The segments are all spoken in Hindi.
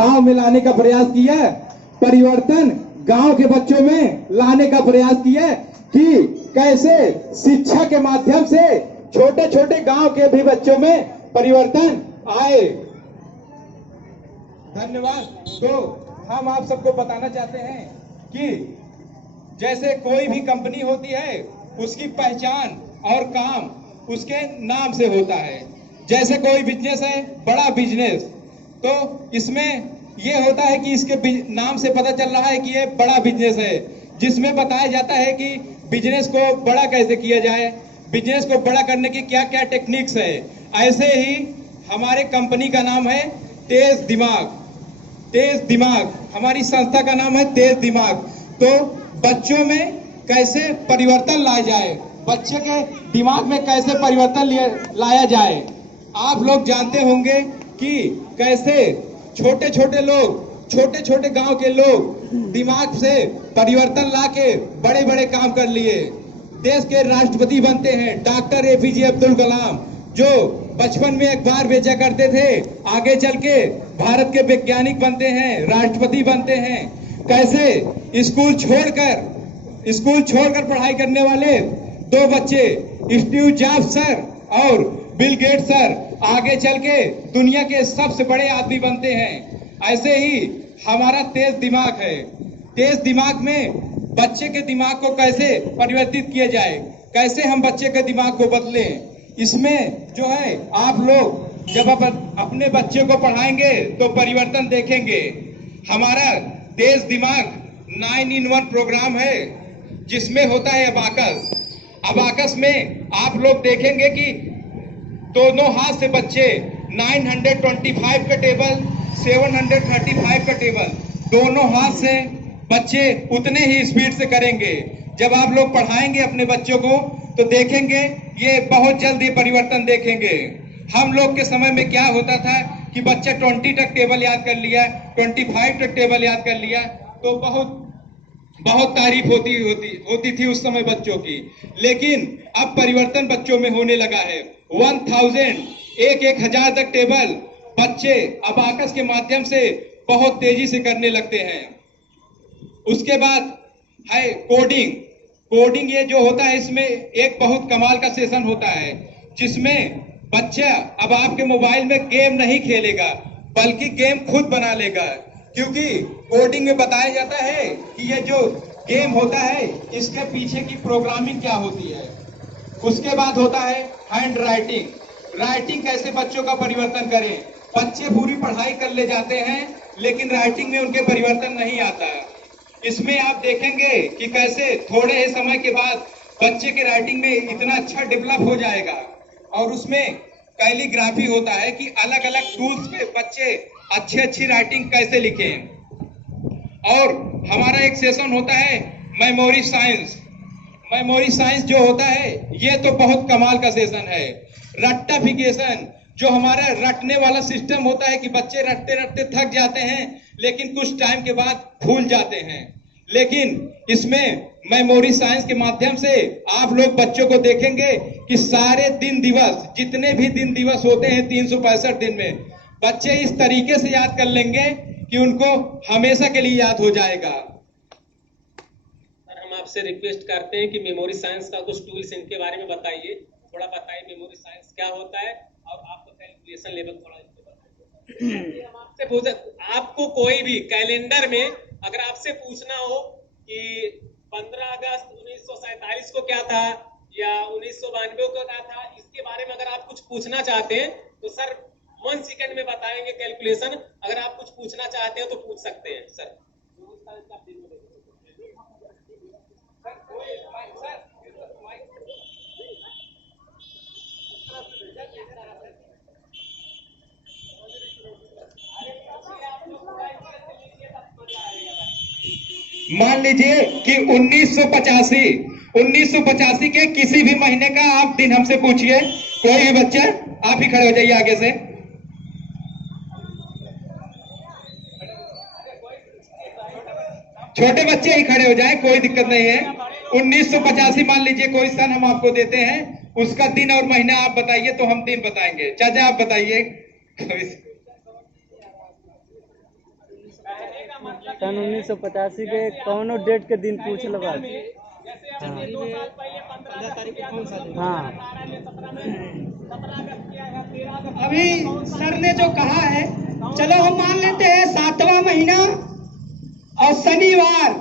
गांव में लाने का प्रयास किया, परिवर्तन गांव के बच्चों में लाने का प्रयास किया कि कैसे शिक्षा के माध्यम से छोटे छोटे गांव के भी बच्चों में परिवर्तन आए। धन्यवाद। तो हम आप सबको बताना चाहते हैं कि जैसे कोई भी कंपनी होती है उसकी पहचान और काम उसके नाम से होता है। जैसे कोई बिजनेस है, बड़ा बिजनेस, तो इसमें यह होता है कि इसके नाम से पता चल रहा है कि ये बड़ा बिजनेस है, जिसमें बताया जाता है कि बिजनेस को बड़ा कैसे किया जाए, बिजनेस को बड़ा करने की क्या क्या टेक्निक्स है। ऐसे ही हमारे कंपनी का नाम है तेज दिमाग। तेज दिमाग, हमारी संस्था का नाम है तेज दिमाग। तो बच्चों में कैसे परिवर्तन लाया जाए, बच्चे के दिमाग में कैसे परिवर्तन लाया जाए। आप लोग जानते होंगे कि कैसे छोटे छोटे लोग, छोटे छोटे गांव के लोग दिमाग से परिवर्तन लाके बड़े बड़े काम कर लिए, देश के राष्ट्रपति बनते हैं। डॉक्टर APJ अब्दुल कलाम जो बचपन में अखबार बेचा करते थे, आगे चल के भारत के वैज्ञानिक बनते हैं, राष्ट्रपति बनते हैं। कैसे स्कूल छोड़कर पढ़ाई करने वाले दो बच्चे, स्टीव जॉब्स सर और बिल गेट्स सर, आगे चल के दुनिया के सबसे बड़े आदमी बनते हैं। ऐसे ही हमारा तेज दिमाग है। तेज दिमाग में बच्चे के दिमाग को कैसे परिवर्तित किया जाए, कैसे हम बच्चे के दिमाग को बदलें, इसमें जो है आप लोग जब अपने बच्चे को पढ़ाएंगे तो परिवर्तन देखेंगे। हमारा तेज दिमाग 9 in 1 प्रोग्राम है, जिसमें होता है अबाकस। अबाकस में आप लोग देखेंगे कि दोनों हाथ से बच्चे 925 का टेबल, 735 का टेबल, दोनों हाथ से बच्चे उतने ही स्पीड से करेंगे। जब आप लोग पढ़ाएंगे अपने बच्चों को तो देखेंगे ये बहुत जल्दी परिवर्तन देखेंगे। हम लोग के समय में क्या होता था कि बच्चा 20 तक टेबल याद कर लिया, 25 तक टेबल याद कर लिया, तो बहुत तारीफ होती थी उस समय बच्चों की। लेकिन अब परिवर्तन बच्चों में होने लगा है। 1000 1000 तक टेबल बच्चे अबाकस के माध्यम से बहुत तेजी से करने लगते हैं। उसके बाद है कोडिंग। कोडिंग ये जो होता है, इसमें एक बहुत कमाल का सेशन होता है, जिसमें बच्चा अब आपके मोबाइल में गेम नहीं खेलेगा बल्कि गेम खुद बना लेगा। क्योंकि कोडिंग में बताया जाता है कि ये जो गेम होता है इसके पीछे की प्रोग्रामिंग क्या होती है। उसके बाद होता है हैंड राइटिंग। राइटिंग कैसे बच्चों का परिवर्तन करें। बच्चे पूरी पढ़ाई कर ले जाते हैं लेकिन राइटिंग में उनके परिवर्तन नहीं आता है। इसमें आप देखेंगे कि कैसे थोड़े ही समय के बाद बच्चे के राइटिंग में इतना अच्छा डेवलप हो जाएगा। और उसमें कैलीग्राफी होता है कि अलग अलग टूल्स पे बच्चे अच्छी राइटिंग कैसे लिखें। और हमारा एक सेशन होता है मेमोरी साइंस। मेमोरी साइंस जो होता है ये तो बहुत कमाल का सेशन है। रट्टाफिकेशन, जो हमारा रटने वाला सिस्टम होता है कि बच्चे रटते रटते थक जाते हैं लेकिन कुछ टाइम के बाद भूल जाते हैं। लेकिन इसमें मेमोरी साइंस के माध्यम से आप लोग बच्चों को देखेंगे कि सारे दिन दिवस, जितने भी दिन दिवस होते हैं 365 दिन में, बच्चे इस तरीके से याद कर लेंगे कि उनको हमेशा के लिए याद हो जाएगा। सर, हम आपसे रिक्वेस्ट करते हैं कि मेमोरी साइंस का कुछ टूल्स इनके बारे में बताइए, थोड़ा बताइए मेमोरी साइंस क्या होता है और आपका कैलकुलेशन लेवल थोड़ा इसके बताइए। हम आपसे पूछे, आपको कोई भी कैलेंडर में अगर आपसे पूछना हो कि 15 अगस्त 1947 को क्या था या 1992 को क्या था, इसके बारे में अगर आप कुछ पूछना चाहते हैं तो सर 1 सेकंड में बताएंगे कैलकुलेशन। अगर आप कुछ पूछना चाहते हैं तो पूछ सकते हैं सर। मान लीजिए कि 1985 के किसी भी महीने का आप दिन हमसे पूछिए, कोई भी बच्चा, आप ही खड़े हो जाइए आगे से। छोटे बच्चे ही खड़े हो जाए, कोई दिक्कत नहीं है। 1985 मान लीजिए कोई सन हम आपको देते हैं, उसका दिन और महीना आप बताइए तो हम दिन बताएंगे। चाचा आप बताइए। सन 1985 के कौनो डेट के दिन पूछ लो बात। हाँ अभी सर ने जो कहा है, चलो हम मान लेते हैं 7वां महीना और शनिवार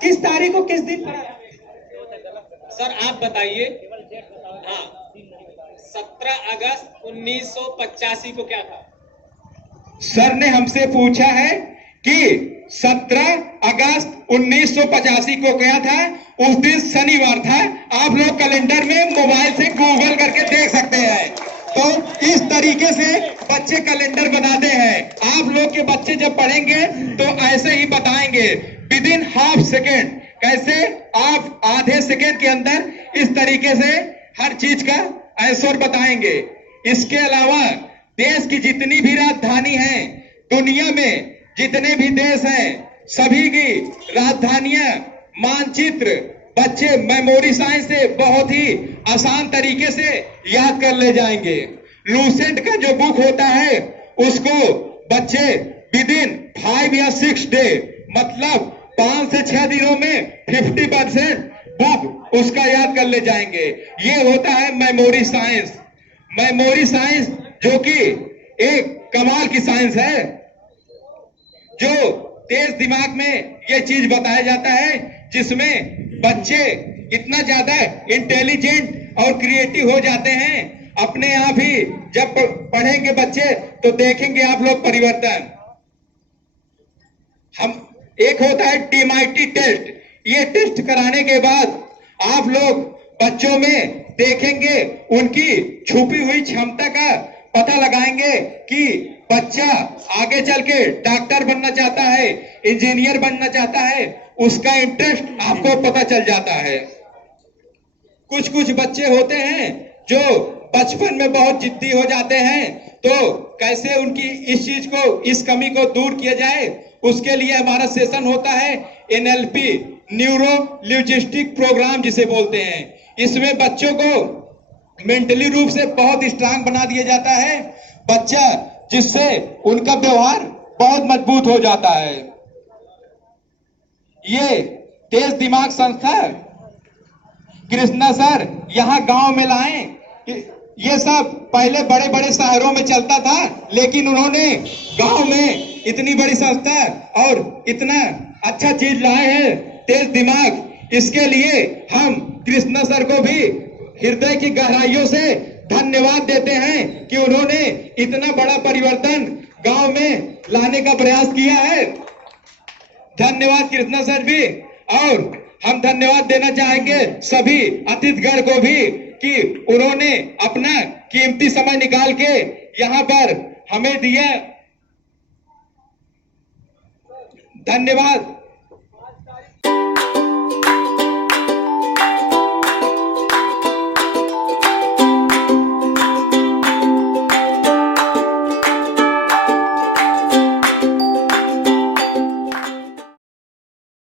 किस तारीख को किस दिन पड़ा? सर आप बताइए। हाँ, 17 अगस्त 1985 को क्या था? सर ने हमसे पूछा है कि 17 अगस्त 1985 को क्या था। उस दिन शनिवार था। आप लोग कैलेंडर में मोबाइल से गूगल करके देख सकते हैं। तो इस तरीके से बच्चे कैलेंडर बनाते हैं। आप लोग के बच्चे जब पढ़ेंगे तो ऐसे ही बताएंगे विद इन हाफ सेकेंड। कैसे? आप आधे सेकेंड के अंदर इस तरीके से हर चीज का आंसर बताएंगे। इसके अलावा देश की जितनी भी राजधानी हैं, दुनिया में जितने भी देश हैं, सभी की राजधानियां मानचित्र बच्चे मेमोरी साइंस से बहुत ही आसान तरीके से याद कर ले जाएंगे। लूसेंट का जो बुक होता है उसको बच्चे विद इन 5 या 6 डे, मतलब 5 से 6 दिनों में 50% बुक उसका याद कर ले जाएंगे। ये होता है मेमोरी साइंस। मेमोरी साइंस जो कि एक कमाल की साइंस है, जो तेज दिमाग में ये चीज बताया जाता है, जिसमें बच्चे इतना ज्यादा इंटेलिजेंट और क्रिएटिव हो जाते हैं। अपने आप ही जब पढ़ेंगे बच्चे तो देखेंगे आप लोग परिवर्तन। हम एक होता है टीएमआईटी टेस्ट। ये टेस्ट कराने के बाद आप लोग बच्चों में देखेंगे उनकी छुपी हुई क्षमता का पता लगाएंगे कि बच्चा आगे चल के डॉक्टर बनना चाहता है, इंजीनियर बनना चाहता है, उसका इंटरेस्ट आपको पता चल जाता है। कुछ कुछ बच्चे होते हैं जो बचपन में बहुत जिद्दी हो जाते हैं, तो कैसे उनकी इस चीज को, इस कमी को दूर किया जाए, उसके लिए हमारा सेशन होता है एनएलपी, न्यूरो लिंग्विस्टिक प्रोग्राम जिसे बोलते हैं। इसमें बच्चों को मेंटली रूप से बहुत स्ट्रांग बना दिया जाता है बच्चा, जिससे उनका व्यवहार बहुत मजबूत हो जाता है। ये तेज दिमाग संस्था कृष्णा सर यहाँ गांव में लाए। ये सब पहले बड़े बड़े शहरों में चलता था, लेकिन उन्होंने गांव में इतनी बड़ी संस्था और इतना अच्छा चीज लाए हैं, तेज दिमाग। इसके लिए हम कृष्णा सर को भी हृदय की गहराइयों से धन्यवाद देते हैं कि उन्होंने इतना बड़ा परिवर्तन गांव में लाने का प्रयास किया है। धन्यवाद कृष्णा सर भी। और हम धन्यवाद देना चाहेंगे सभी अतिथिगण को भी कि उन्होंने अपना कीमती समय निकाल के यहाँ पर हमें दिया। धन्यवाद।